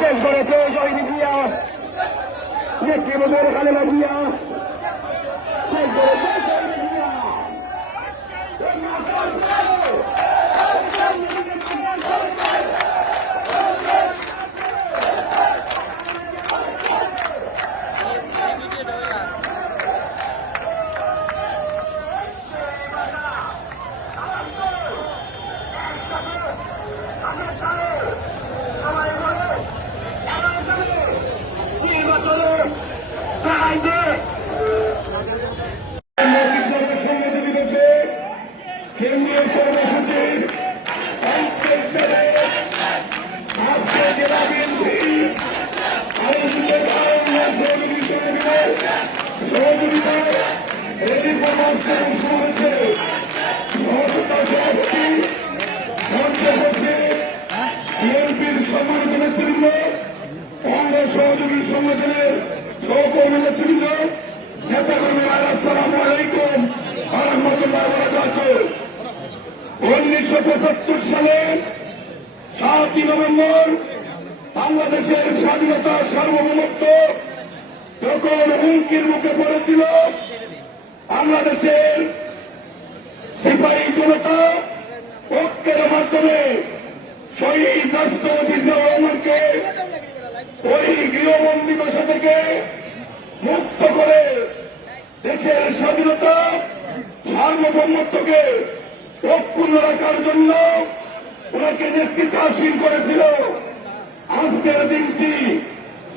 স্বাধীনতার কৃষকের জিয়া শেষ করেছে শহীদ জিয়া নেতৃত্বের খালেদা জিয়া শেষ সাতই নভেম্বর বাংলাদেশের স্বাধীনতা সার্বভৌমত্ব যখন হুমকির মুখে পড়েছিল, বাংলাদেশের সিপাহী জনতা ঐক্যের মাধ্যমে শহীদ রাষ্ট্রপতি জিয়াউর রহমানকে ওই গৃহবন্দী বাসা থেকে মুক্ত করে দেশের স্বাধীনতা সার্বভৌমত্বকে অক্ষুণ্ণ রাখার জন্য ওনাকে নেতৃত্ব আসীন করেছিল। আজকের দিনটি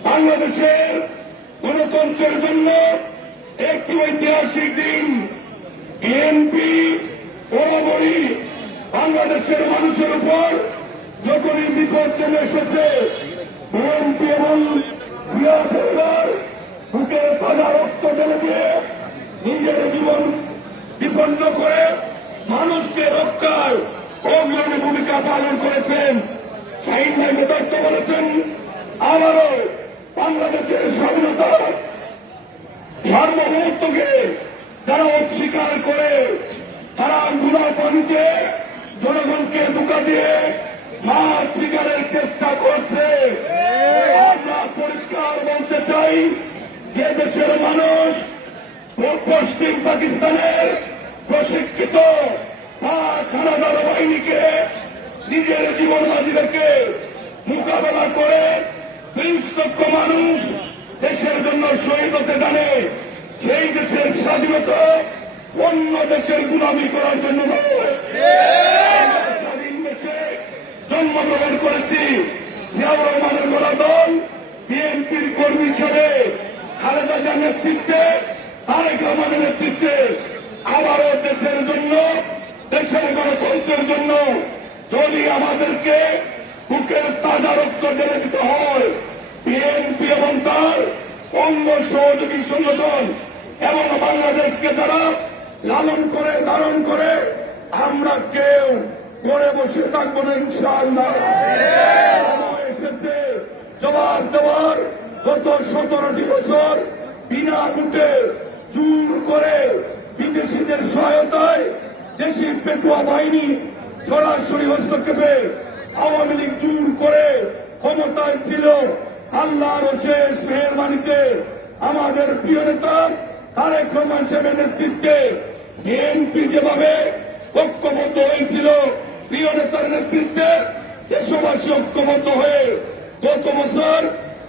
বাংলাদেশের গণতন্ত্রের জন্য একটি ঐতিহাসিক দিন। বিএনপি বরাবরই বাংলাদেশের মানুষের উপর যখনই বিপদ নেমে এসেছে বিএনপি এবং জিয়া পরিবার বুকের তাজা রক্ত ঢেলে দিয়ে নিজের জীবন বিপন্ন করে মানুষকে রক্ষায় অগ্রণী ভূমিকা পালন করেছেন, শাহিন ভাই যথার্থ বলেছেন, আবারও বাংলাদেশের স্বাধীনতা সার্বভৌমত্বকে যারা অস্বীকার করে, তারা গুণা পানিতে জনগণকে ধোকা দিয়ে মাছ শিকারের চেষ্টা করছে। আমরা পরিষ্কার বলতে চাই, যে দেশের মানুষ পশ্চিম পাকিস্তানের প্রশিক্ষিত বাহিনীকে নিজের জীবন বাজি রেখে মোকাবেলা করে ত্রিশ লক্ষ মানুষ দেশের জন্য শহীদ হতে জানে। সেই দেশের স্বাধীনতা অন্য দেশের গুলামি করার জন্য স্বাধীন দেশে জন্মগ্রহণ করেছি। জিয়াউর রহমানের গড়া দল বিএনপির কর্মী হিসেবে খালেদা জিয়ার নেতৃত্বে, তারেক রহমানের নেতৃত্বে আবারও দেশের জন্য দেশের গণতন্ত্রের জন্য যদি আমাদেরকে বুকের তাজা রক্ত ঢেলে দিতে হয় বিএনপি এবং তার অঙ্গ সহযোগী সংগঠন এবং বাংলাদেশকে যারা লালন করে, ধারণ করে, আমরা কেউ করে বসে থাকব না, ইনশাআল্লাহ। এসেছে, জবাব দেওয়ার। গত সতেরোটি বছর বিনা ভোটে জোর করে বিদেশিদের সহায়তায় দেশি পেটুয়া বাহিনী সরাসরি হস্তক্ষেপে আওয়ামী লীগ জোর করে ক্ষমতায় ছিল। আল্লাহর শেষ মেহরবানিতে আমাদের প্রিয় নেতা তারেক রহমান সাহেবের নেতৃত্বে বিএনপি যেভাবে ঐক্যবদ্ধ হয়েছিল, প্রিয় নেতার নেতৃত্বে দেশবাসী ঐক্যবদ্ধ হয়ে গত বছর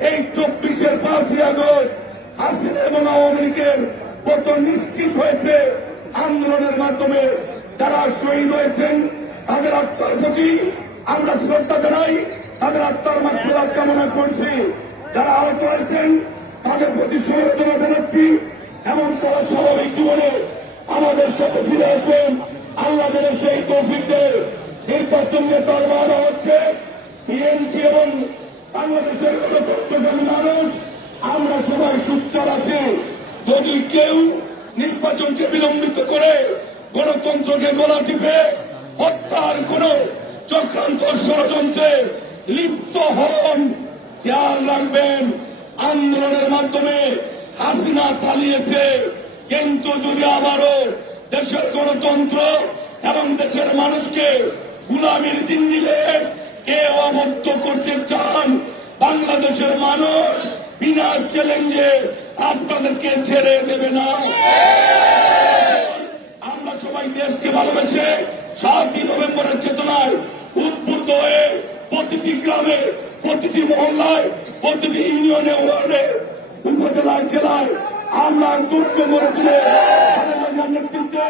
এই চব্বিশের পাঁচই আগস্ট হাসিনা এবং আওয়ামী লীগের পতন নিশ্চিত হয়েছে আন্দোলনের মাধ্যমে। যারা শহীদ হয়েছেন, তাদের আত্মার প্রতি আমরা শ্রদ্ধা জানাই, তাদের আত্মার মাত্রা কামনা করছি যারা আহত হয়েছেন, তাদের প্রতি সমবেদনা জানাচ্ছি এমন করা স্বাভাবিক জীবনে আমাদের সাথে ফিরে আসবেন। আল্লাহ সেই তৌফিক দেয়। নির্বাচন নিয়ে তার হচ্ছে। বিএনপি এবং বাংলাদেশের গণতন্ত্রকামী মানুষ, আমরা সবাই সুচ্চার আছি। যদি কেউ নির্বাচনকে বিলম্বিত করে গণতন্ত্রকে গলা টিপে হত্যার কোন চক্রান্ত ষড়যন্ত্রে লিপ্ত হন। খেয়াল রাখবেন, আন্দোলনের মাধ্যমে হাসিনা পালিয়েছে। কিন্তু যদি আবারও দেশের গণতন্ত্র এবং দেশের মানুষকে গুলামির জিঞ্জিলে কেউ আবদ্ধ করতে চান, বাংলাদেশের মানুষ বিনা চ্যালেঞ্জে আপনাদেরকে ছেড়ে দেবে না। গ্রামে প্রতিটি মহল্লায় প্রতিটি ইউনিয়নে ওয়ার্ডে উপজেলায় জেলায় আমরা দুর্গ করে খালেদা নেতৃত্বে